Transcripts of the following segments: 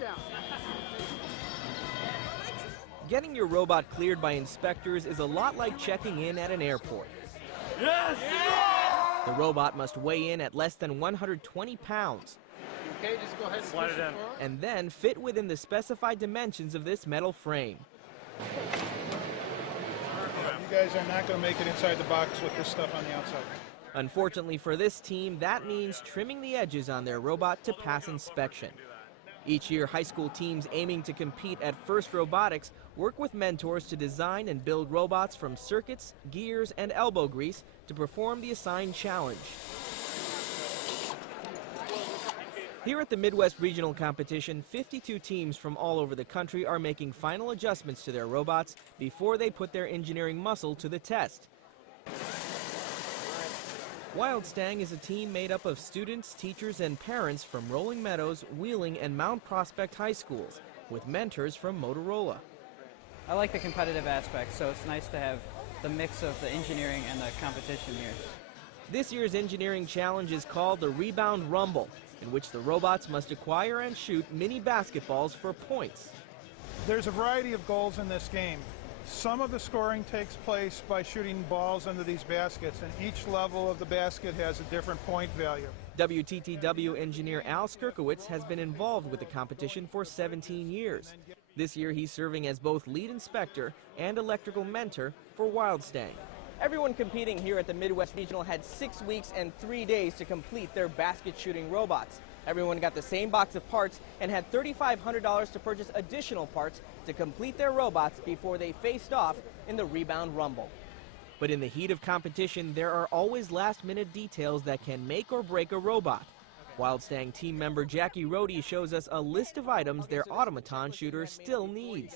down. Getting your robot cleared by inspectors is a lot like checking in at an airport. Yes! The robot must weigh in at less than 120 pounds. Okay, just go ahead and slide it in. And then fit within the specified dimensions of this metal frame. You guys are not going to make it inside the box with this stuff on the outside. Unfortunately for this team, that means trimming the edges on their robot to pass inspection. Each year, high school teams aiming to compete at FIRST Robotics work with mentors to design and build robots from circuits, gears, and elbow grease to perform the assigned challenge. Here at the Midwest Regional Competition, 52 teams from all over the country are making final adjustments to their robots before they put their engineering muscle to the test. Wild Stang is a team made up of students, teachers, and parents from Rolling Meadows, Wheeling, and Mount Prospect high schools, with mentors from Motorola. I like the competitive aspect, so it's nice to have the mix of the engineering and the competition here. This year's engineering challenge is called the Rebound Rumble, in which the robots must acquire and shoot mini basketballs for points. There's a variety of goals in this game. Some of the scoring takes place by shooting balls into these baskets, and each level of the basket has a different point value. WTTW engineer Al Skirkowitz has been involved with the competition for 17 years. This year he's serving as both lead inspector and electrical mentor for Wild Stang. Everyone competing here at the Midwest Regional had 6 weeks and 3 days to complete their basket shooting robots. Everyone got the same box of parts and had $3,500 to purchase additional parts to complete their robots before they faced off in the Rebound Rumble. But in the heat of competition, there are always last-minute details that can make or break a robot. Wild Stang team member Jackie Rohde shows us a list of items their automaton shooter still needs.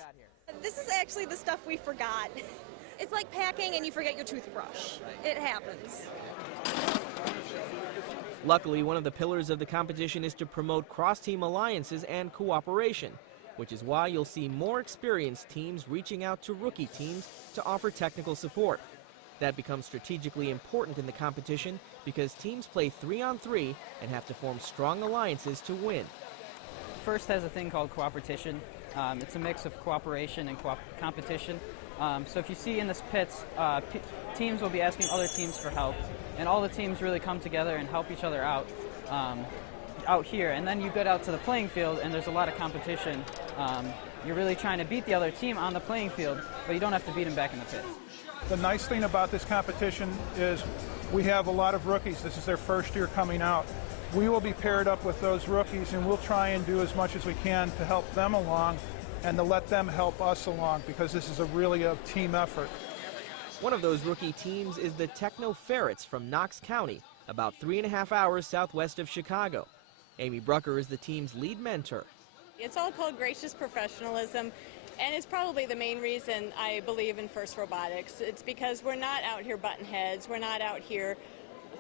This is actually the stuff we forgot. It's like packing and you forget your toothbrush. It happens. Luckily, one of the pillars of the competition is to promote cross-team alliances and cooperation, which is why you'll see more experienced teams reaching out to rookie teams to offer technical support. That becomes strategically important in the competition because teams play 3-on-3 and have to form strong alliances to win. FIRST has a thing called cooperation. It's a mix of cooperation and competition. So if you see in this pits, teams will be asking other teams for help, and all the teams really come together and help each other out here. And then you get out to the playing field, and there's a lot of competition. You're really trying to beat the other team on the playing field, but you don't have to beat them back in the pits. The nice thing about this competition is we have a lot of rookies. This is their first year coming out. We will be paired up with those rookies, and we'll try and do as much as we can to help them along and to let them help us along, because this is really a team effort. One of those rookie teams is the Techno Ferrets from Knox County, about 3.5 hours southwest of Chicago. Amy Brucker is the team's lead mentor. It's all called gracious professionalism, and it's probably the main reason I believe in FIRST Robotics. It's because we're not out here butting heads. We're not out here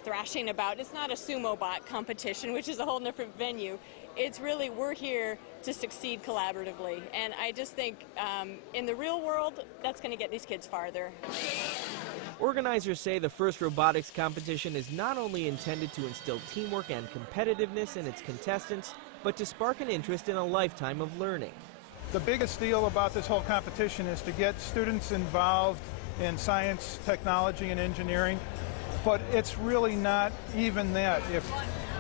thrashing about. It's not a sumo bot competition, which is a whole different venue. It's really, we're here to succeed collaboratively. And I just think in the real world, that's going to get these kids farther. Organizers say the FIRST Robotics competition is not only intended to instill teamwork and competitiveness in its contestants, but to spark an interest in a lifetime of learning. The biggest deal about this whole competition is to get students involved in science, technology, and engineering, but it's really not even that. If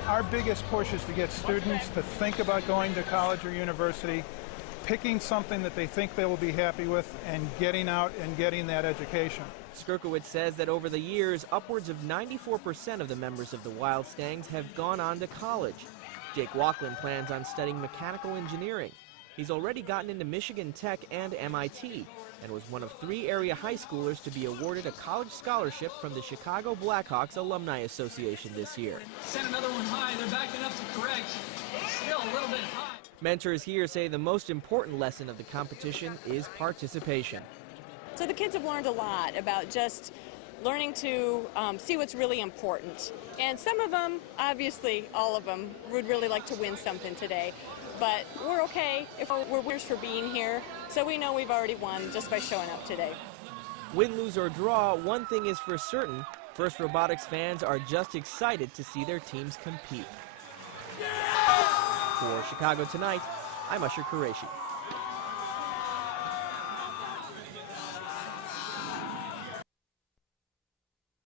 our biggest push is to get students to think about going to college or university, picking something that they think they will be happy with, and getting out and getting that education. Skirkowitz says that over the years, upwards of 94% of the members of the Wild Stangs have gone on to college. Jake Walklin plans on studying mechanical engineering. He's already gotten into Michigan Tech and MIT, and was one of 3 area high schoolers to be awarded a college scholarship from the Chicago Blackhawks Alumni Association this year. Send another one high. They're backing up to correct. Still a little bit high. Mentors here say the most important lesson of the competition is participation. So the kids have learned a lot about just learning to see what's really important. And some of them, obviously all of them, would really like to win something today. But we're okay if we're winners for being here, so we know we've already won just by showing up today. Win, lose, or draw, one thing is for certain, FIRST Robotics fans are just excited to see their teams compete. For Chicago Tonight, I'm Usher Qureshi.